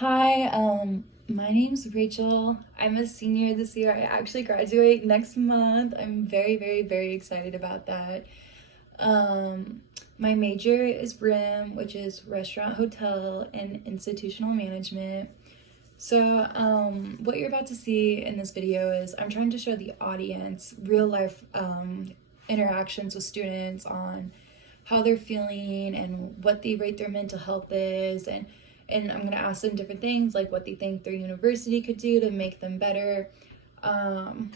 Hi, my name's Rachel. I'm a senior this year. I actually graduate next month. I'm very, very, very excited about that. Um, my major is RIM, which is Restaurant, Hotel, and Institutional Management. So, what you're about to see in this video is I'm trying to show the audience real life interactions with students on how they're feeling and what they rate their mental health is, and I'm gonna ask them different things like what they think their university could do to make them better. Um,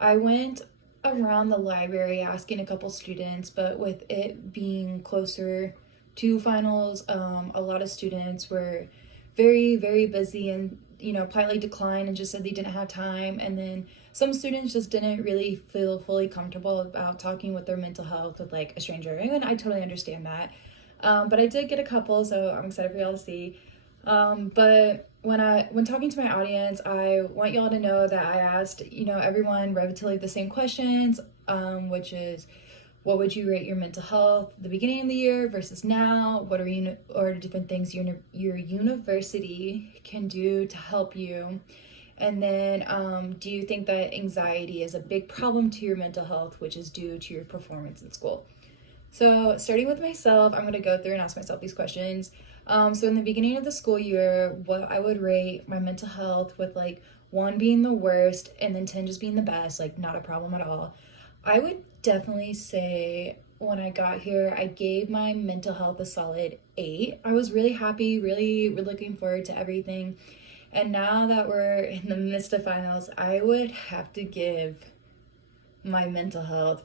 I went around the library asking a couple students, but with it being closer to finals, a lot of students were very, very busy and politely declined and just said they didn't have time. And then some students just didn't really feel fully comfortable about talking with their mental health with like a stranger, and I totally understand that. But I did get a couple, so I'm excited for y'all to see. But when talking to my audience, I want y'all to know that I asked everyone relatively the same questions, which is, what would you rate your mental health at the beginning of the year versus now? What are different things your university can do to help you? And then, do you think that anxiety is a big problem to your mental health, which is due to your performance in school? So, starting with myself, I'm going to go through and ask myself these questions. So, in the beginning of the school year, what I would rate my mental health with like one being the worst and then 10 just being the best, like not a problem at all. I would definitely say when I got here, I gave my mental health a solid 8. I was really happy, really looking forward to everything. And now that we're in the midst of finals, I would have to give my mental health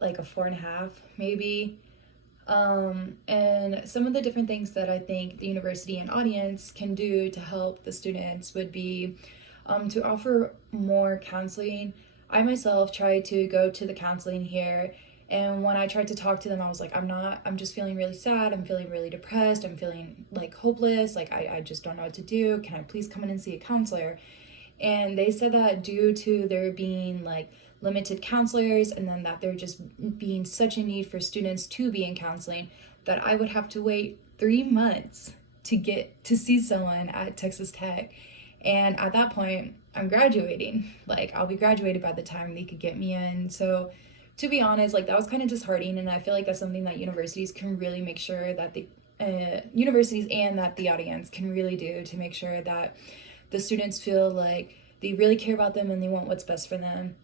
like a 4.5, maybe. And some of the different things that I think the university and audience can do to help the students would be to offer more counseling. I myself tried to go to the counseling here, and when I tried to talk to them, I was like, I'm just feeling really sad. I'm feeling really depressed. I'm feeling like hopeless. Like, I just don't know what to do. Can I please come in and see a counselor? And they said that due to there being like limited counselors and then that there just being such a need for students to be in counseling, that I would have to wait 3 months to get to see someone at Texas Tech. And at that point, I'm graduating. Like, I'll be graduated by the time they could get me in. So, to be honest, like, that was kind of disheartening. And I feel like that's something that universities can really make sure that universities and that the audience can really do to make sure that the students feel like they really care about them and they want what's best for them.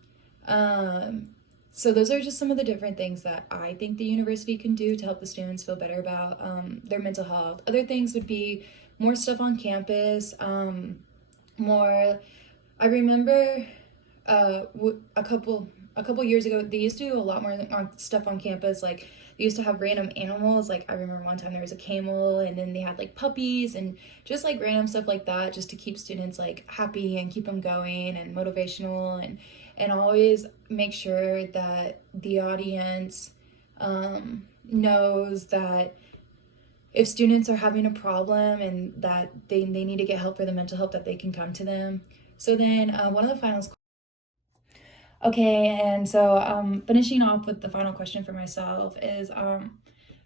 So those are just some of the different things that I think the university can do to help the students feel better about their mental health. Other things would be more stuff on campus, more. I remember a couple years ago they used to do a lot more stuff on campus. Like they used to have random animals. Like I remember one time there was a camel, and then they had like puppies and just like random stuff like that, just to keep students like happy and keep them going and motivational, and always make sure that the audience knows that if students are having a problem and that they need to get help for the mental health, that they can come to them. So then one of the finals. Okay, and so finishing off with the final question for myself is,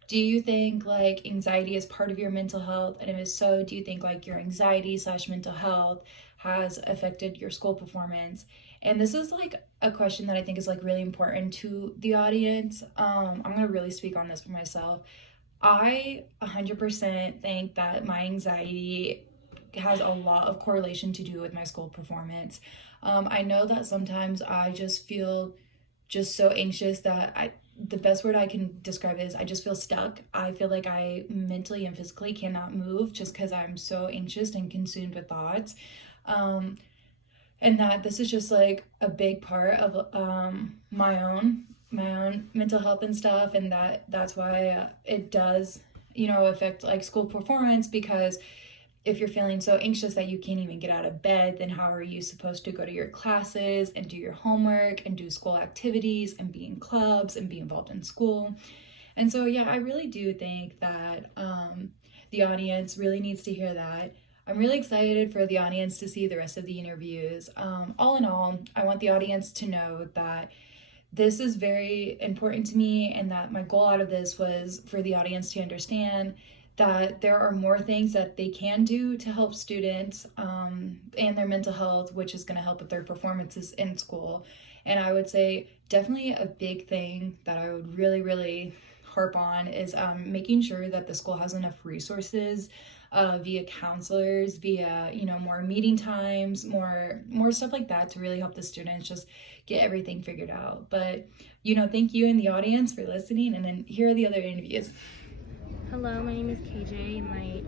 do you think like anxiety is part of your mental health? And if so, do you think like your anxiety slash mental health has affected your school performance? And this is like a question that I think is like really important to the audience. I'm gonna really speak on this for myself. I 100% think that my anxiety has a lot of correlation to do with my school performance. I know that sometimes I just feel just so anxious that the best word I can describe it is I just feel stuck. I feel like I mentally and physically cannot move just because I'm so anxious and consumed with thoughts. Um, and that this is just like a big part of my own mental health and stuff, and that's why it does affect like school performance, because if you're feeling so anxious that you can't even get out of bed, then how are you supposed to go to your classes and do your homework and do school activities and be in clubs and be involved in school? And so, yeah, I really do think that the audience really needs to hear that. I'm really excited for the audience to see the rest of the interviews. All in all, I want the audience to know that this is very important to me, and that my goal out of this was for the audience to understand that there are more things that they can do to help students and their mental health, which is going to help with their performances in school. And I would say definitely a big thing that I would really, really harp on is making sure that the school has enough resources via counselors, via more meeting times, more stuff like that to really help the students just get everything figured out. But thank you in the audience for listening, and then here are the other interviews. Hello, my name is KJ and my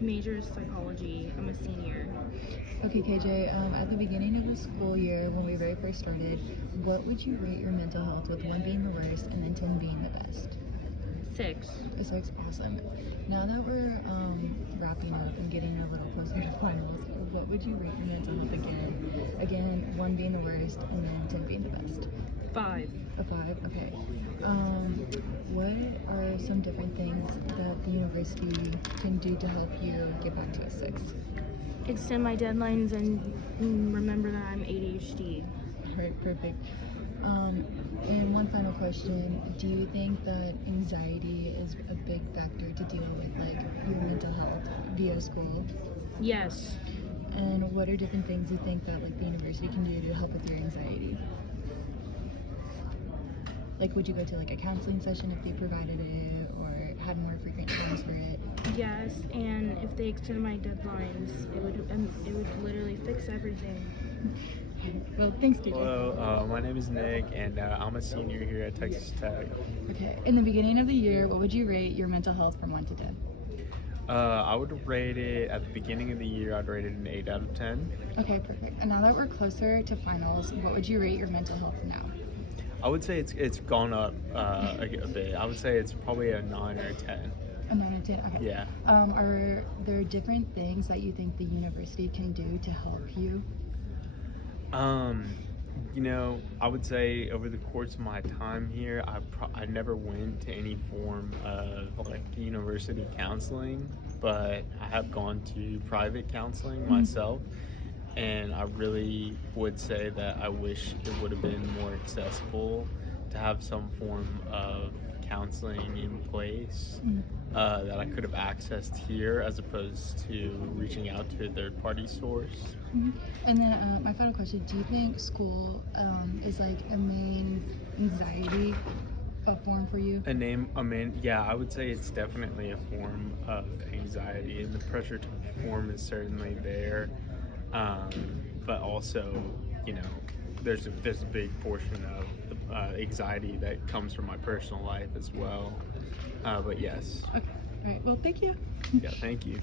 major is psychology. I'm a senior. Okay, KJ, at the beginning of the school year, when we very first started, what would you rate your mental health, with 1 being the worst and then 10 being the best? 6. A 6, awesome. Now that we're wrapping up and getting a little closer to finals, what would you rate your mental health again? Again, 1 being the worst and then 10 being the best. 5. A 5, okay. What are some different things that the university can do to help you get back to a 6? Extend my deadlines and remember that I'm ADHD. All right, perfect. And one final question, do you think that anxiety is a big factor to deal with, like, your mental health via school? Yes. And what are different things you think that, like, the university can do to help with your anxiety? Like, would you go to, like, a counseling session if they provided it, or had more frequent times for it? Yes, and if they extend my deadlines, it would literally fix everything. Well, thanks, DJ. Hello, my name is Nick, and I'm a senior here at Texas Tech. Okay, in the beginning of the year, what would you rate your mental health from 1 to 10? I would rate it, at the beginning of the year, I'd rate it an 8 out of 10. Okay, perfect. And now that we're closer to finals, what would you rate your mental health now? I would say it's gone up a bit. I would say it's probably a 9 or a 10. A 9 or 10, okay. Yeah. Are there different things that you think the university can do to help you? I would say over the course of my time here, I never went to any form of like university counseling, but I have gone to private counseling myself, and I really would say that I wish it would have been more accessible to have some form of counseling in place that I could have accessed here, as opposed to reaching out to a third-party source. And then my final question, do you think school is like a main anxiety form for you? Yeah, I would say it's definitely a form of anxiety, and the pressure to perform is certainly there. But also, there's a big portion of anxiety that comes from my personal life as well. But yes. Okay. All right. Well, thank you. Yeah, thank you.